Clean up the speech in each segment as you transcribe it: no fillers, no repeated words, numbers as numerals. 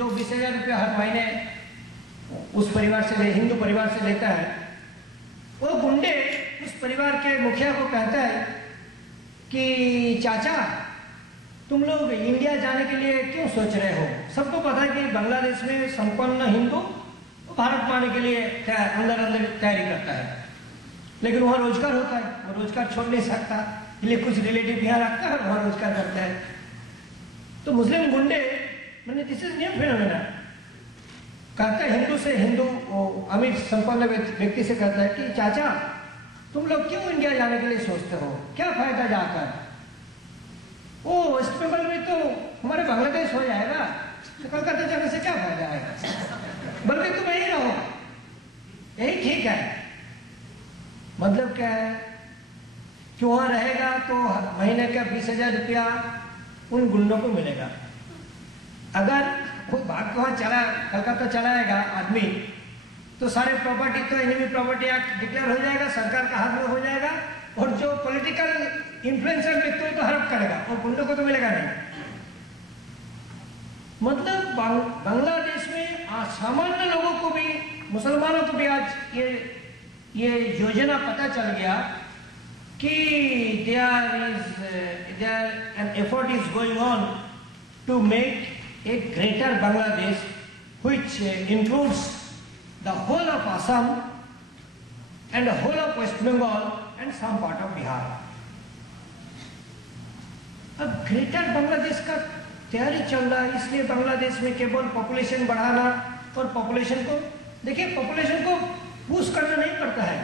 जो 20,000 रुपया हर महीने उस परिवार से हिंदू परिवार से लेता है, वो गुंडे उस परिवार के मुखिया को कहता है कि चाचा तुम लोग इंडिया जाने के लिए क्यों सोच रहे हो? सबको पता है कि बांग्लादेश में संपन्न हिंदू भारत में आने के लिए अंदर अंदर तैयारी करता है, लेकिन वहाँ रोजगार होता है, वो रोजगार छोड़ नहीं सकता, इसलिए कुछ रिलेटिव यहाँ रखता है, वहाँ रोजगार करता है। तो मुस्लिम गुंडे मैंने दिस इज न्यू फिनोमेना कहता है हिंदू से हिंदू अमीर संपन्न व्यक्ति से कहता है कि चाचा तुम लोग क्यों इंडिया जाने के लिए सोचते हो, क्या फायदा जाकर? ओ वेस्ट बंगाल में तो हमारे बांग्लादेश हो जाएगा, तो कलकत्ता जाने से क्या फायदा आएगा, बल्कि तुम यही रहो, यही ठीक है। मतलब क्या है कि वहां रहेगा तो महीने का 20,000 रुपया उन गुंडों को मिलेगा। अगर कोई भाग के वहां चला कलकत्ता चलाएगा आदमी, तो सारे प्रॉपर्टी तो एनिमी प्रॉपर्टी एक्ट डिक्लेयर हो जाएगा, सरकार का हाथ में हो जाएगा, और जो पॉलिटिकल इन्फ्लुएंसर व्यक्ति तो हड़प करेगा और गुंडों को तो मिलेगा नहीं। मतलब बांग्लादेश में सामान्य लोगों को भी, मुसलमानों को भी आज ये योजना पता चल गया कि there an effort is going on to make a greater Bangladesh which includes the whole of Assam and the whole of West Bengal and some part of Bihar. अब ग्रेटर बांग्लादेश का तैयारी चल रहा है, इसलिए बांग्लादेश में केवल पॉपुलेशन बढ़ाना और पॉपुलेशन को देखिए, पॉपुलेशन को बूस्ट करना नहीं पड़ता है।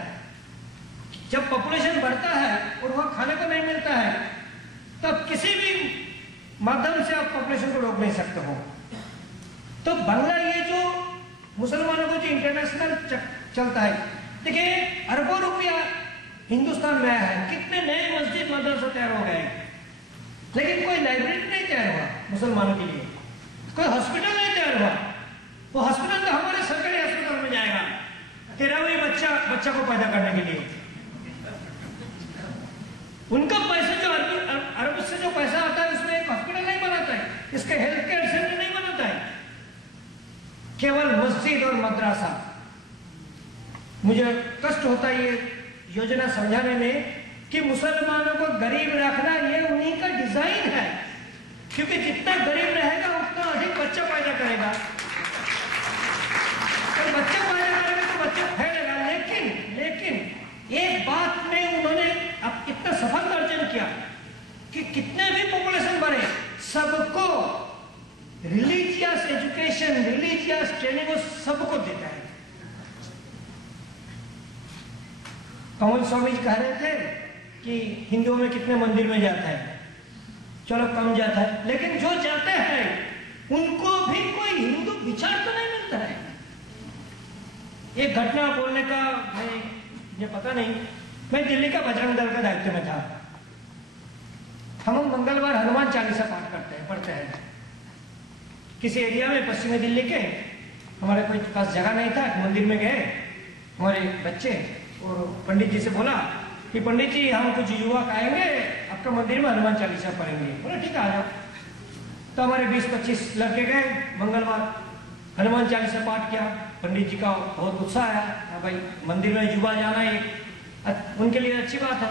जब पॉपुलेशन बढ़ता है और वहां खाने को नहीं मिलता है, तब किसी भी माध्यम से आप पॉपुलेशन को रोक नहीं सकते हो। तो बांग्ला ये जो मुसलमानों को जो इंटरनेशनल चलता है, देखिए अरबों रुपया हिंदुस्तान में आया है, कितने नए मस्जिद मदरसे तैयार हो गए, लेकिन कोई लाइब्रेरी नहीं तैयार हुआ मुसलमानों के लिए, कोई हॉस्पिटल नहीं तैयार हुआ। वो हॉस्पिटल तो हमारे सरकारी अस्पताल में जाएगा 13वीं बच्चा को पैदा करने के लिए। उनका पैसा जो अरब से जो पैसा आता है उसमें एक हॉस्पिटल नहीं बनाता है, इसके हेल्थ केयर सेंटर नहीं बनाता है, केवल मस्जिद और मदरसा। मुझे कष्ट होता है ये योजना समझाने में कि मुसलमानों को गरीब रखना ये उन्हीं का डिजाइन है, क्योंकि जितना गरीब रहेगा उतना अधिक बच्चा पैदा करेगा, और बच्चा पैदा करेगा तो बच्चा फैलेगा। लेकिन एक बात में उन्होंने अब इतना सफल अर्जन किया कि कितने भी पॉपुलेशन बढ़े, सबको रिलीजियस एजुकेशन, रिलीजियस ट्रेनिंग वो सबको देता है। कमल स्वामी कह रहे थे कि हिंदुओं में कितने मंदिर में जाता है, चलो कम जाता है, लेकिन जो जाते हैं उनको भी कोई हिंदू विचार तो नहीं मिलता है। एक घटना बोलने का मुझे पता नहीं, मैं दिल्ली का बजरंग दल का दायित्व में था। हम मंगलवार हनुमान चालीसा पाठ पढ़ते हैं किसी एरिया में पश्चिमी दिल्ली के। हमारे कोई पास जगह नहीं था, मंदिर में गए, हमारे बच्चे, और पंडित जी से बोला कि पंडित जी हम कुछ युवक आएंगे आपका मंदिर में हनुमान चालीसा पढ़ेंगे। बोला ठीक है आ जाओ। तो हमारे 20-25 लड़के गए, मंगलवार हनुमान चालीसा पाठ किया। पंडित जी का बहुत उत्साह आया, भाई मंदिर में युवा जाना एक उनके लिए अच्छी बात है।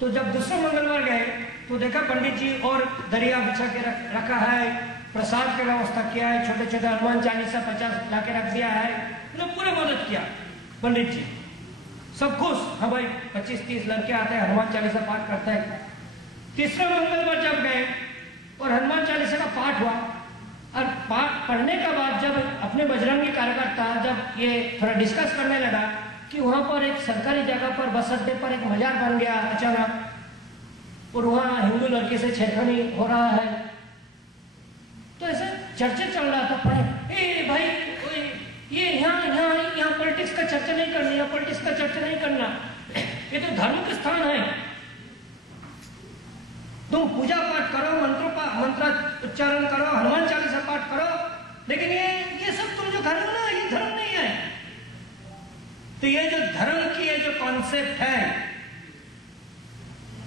तो जब दूसरे मंगलवार गए तो देखा पंडित जी और दरिया बिछा के रखा है, प्रसाद की व्यवस्था किया है, छोटे छोटे हनुमान चालीसा 50 ला के रख दिया है, उन्होंने पूरा मदद किया पंडित जी, सब खुश। हाँ भाई 25-30 लड़के आते हैं, हनुमान चालीसा पाठ करते हैं। तीसरे मंगलवार जब गए और हनुमान चालीसा का पाठ हुआ, और पाठ पढ़ने के बाद जब अपने बजरंगी कार्यकर्ता जब ये थोड़ा डिस्कस करने लगा कि वहां पर एक सरकारी जगह पर बस अड्डे पर एक मजार बन गया अचानक, और वहां हिंदू लड़के से छेड़खानी हो रहा है, तो ऐसे चर्चा चल रहा था। पढ़े ए भाई ये यहाँ पॉलिटिक्स का चर्चा नहीं करनी, यहाँ पॉलिटिक्स का चर्चा नहीं करना, ये तो धार्मिक स्थान है, तुम पूजा पाठ करो, मंत्र उच्चारण करो, हनुमान चालीसा पाठ करो, लेकिन ये सब तुम जो कर रहे हो ना, ये धर्म नहीं है। तो ये जो धर्म की ये जो कॉन्सेप्ट है,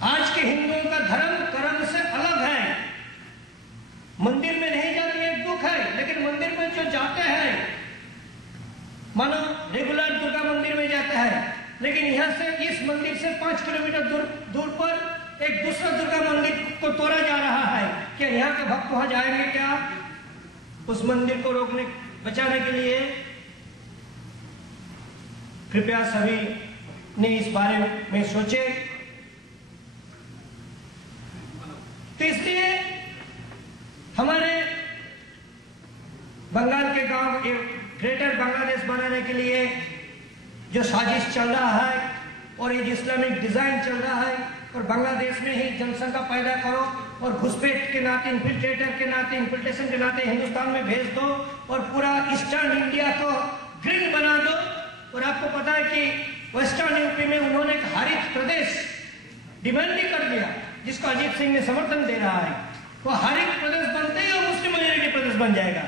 आज के हिंदुओं का धर्म कर्म से अलग है। मंदिर में नहीं जाने एक दुख है, लेकिन मंदिर में लेकिन यहाँ से इस मंदिर से 5 किलोमीटर दूर पर एक दूसरा दुर्गा मंदिर को तोड़ा जा रहा है। क्या यहाँ के भक्त वहां जाएंगे क्या? उस मंदिर को बचाने के लिए कृपया सभी ने इस बारे में सोचे। तो इसलिए हमारे बंगाल के गांव ग्रेटर बांग्लादेश बनाने के लिए जो साजिश चल रहा है और ये इस्लामिक डिजाइन चल रहा है, और बांग्लादेश में ही जनसंख्या पैदा करो और घुसपैठ के नाते, इन्फिल्ट्रेशन के नाते हिंदुस्तान में भेज दो और पूरा ईस्टर्न इंडिया को ग्रीन बना दो। और आपको पता है कि वेस्टर्न यूपी में उन्होंने एक हरित प्रदेश डिमांड भी कर दिया, जिसको अजीत सिंह ने समर्थन दे रहा है। वो हरित प्रदेश बनते ही और मुस्लिम मेजोरिटी प्रदेश बन जाएगा।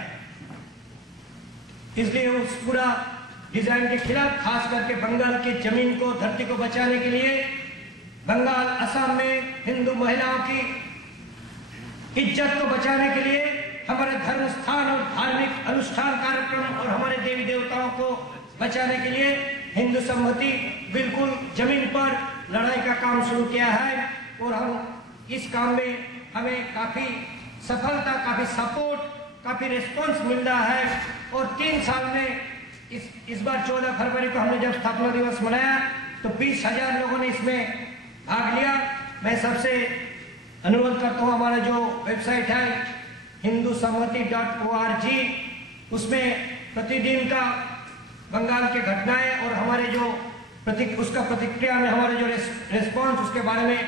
इसलिए उस पूरा डिजाइन के खिलाफ, खास करके बंगाल की जमीन को, धरती को बचाने के लिए बंगाल, असम में हिंदू महिलाओं की इज्जत को बचाने के लिए, हमारे धर्म स्थान और धार्मिक अनुष्ठान कार्यक्रम और हमारे देवी देवताओं को बचाने के लिए हिंदू संहति बिल्कुल जमीन पर लड़ाई का काम शुरू किया है। और हम इस काम में हमें काफी सफलता, काफी सपोर्ट, काफी रिस्पॉन्स मिल रहा है। और 3 साल में इस बार 14 फरवरी को हमने जब स्थापना दिवस मनाया तो 20,000 लोगों ने इसमें भाग लिया। मैं सबसे अनुरोध करता हूँ, हमारा जो वेबसाइट है hindusahmati.org, उसमें प्रतिदिन का बंगाल के घटनाएं और हमारे जो उसका प्रतिक्रिया में हमारे जो रिस्पॉन्स, उसके बारे में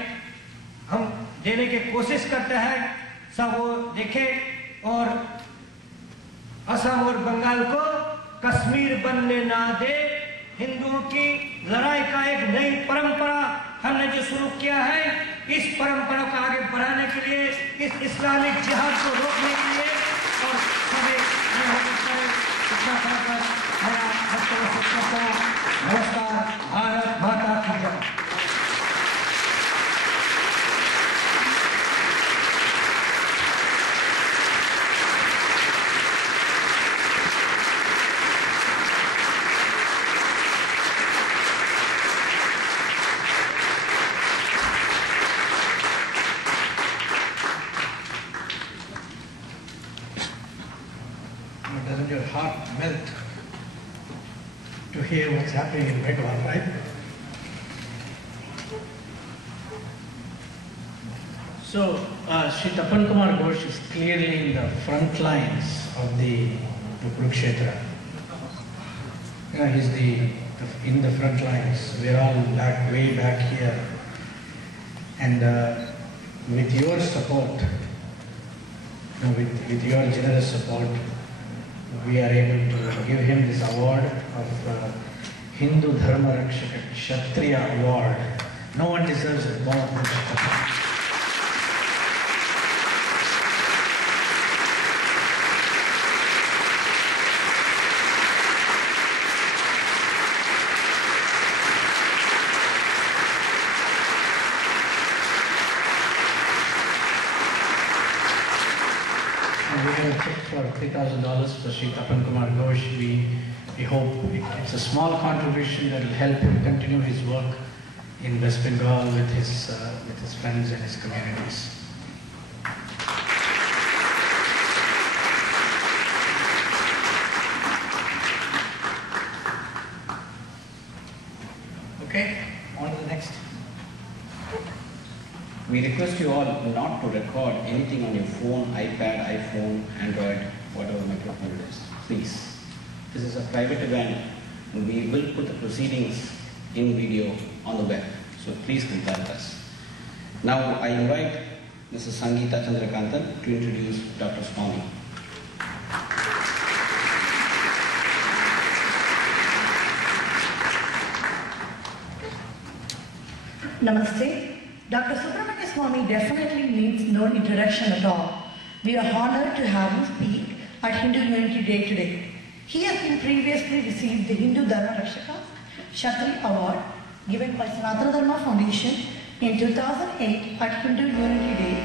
हम देने की कोशिश करते हैं। सब वो देखें और असम और बंगाल को कश्मीर बनने ना दे। हिंदुओं की लड़ाई का एक नई परंपरा हमने जो शुरू किया है, इस परंपरा को आगे बढ़ाने के लिए, इस इस्लामिक जिहाद को रोकने के लिए और सभी नमस्कार। भारत माता की जय। Doesn't your heart melt to hear what's happening in Bengal, right? So, Sri Tapan Kumar Ghosh is clearly in the front lines of the Kurukshetra. He's in the front lines. We're all way back here. And with your support, with your generous support, we are able to give him this award of Hindu Dharma Rakshaka Kshatriya Award. No one deserves it more than Tapan. We have a check for $3,000 for Sri Tapan Kumar Ghosh. We hope it's a small contribution that will help him continue his work in West Bengal with his friends and his communities. Okay, on to the next. We request you all not to record anything on your phone, iPad, iPhone, Android, whatever microphone it is. Please. This is a private event. We will put the proceedings in video on the web. So please contact us. Now I invite Mrs. Sangeeta Chandrakanthan to introduce Dr. Swami. Namaste. Dr. Subramania Swami definitely needs no introduction at all. We are honored to have him speak at Hindu Unity Day today. He has been previously received the Hindu Dharma Rakshaka Kshatriya Award given by Sanatana Dharma Foundation in 2008 at Hindu Unity Day.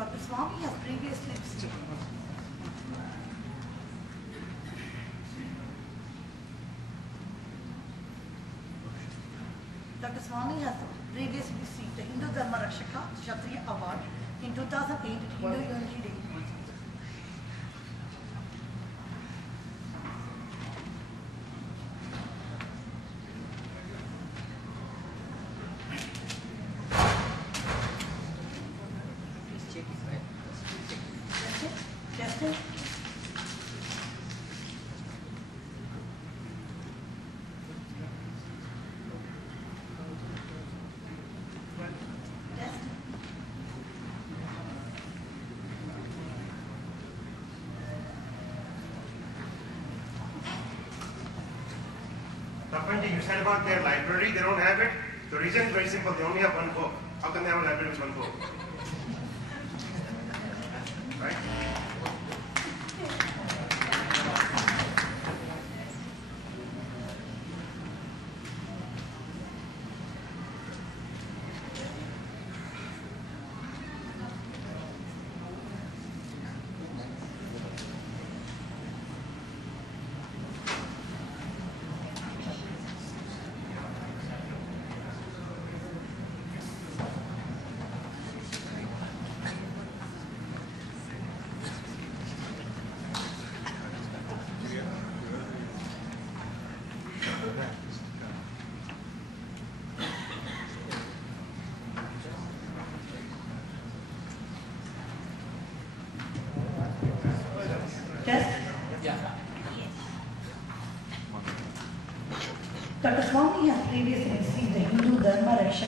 Dr. Swami has previously stated. Dr. Swami has previously received the Hindu Dharma Rakshaka Kshatriya Award in 2008 at Hindu Unity Day. Justin? Tapanji, you said about their library, they don't have it. The reason is very simple, they only have one book. How can they have a library with one book? Right? Test? Yeah. Dr. Swami has previously received the Hindu Dharma Rakshaka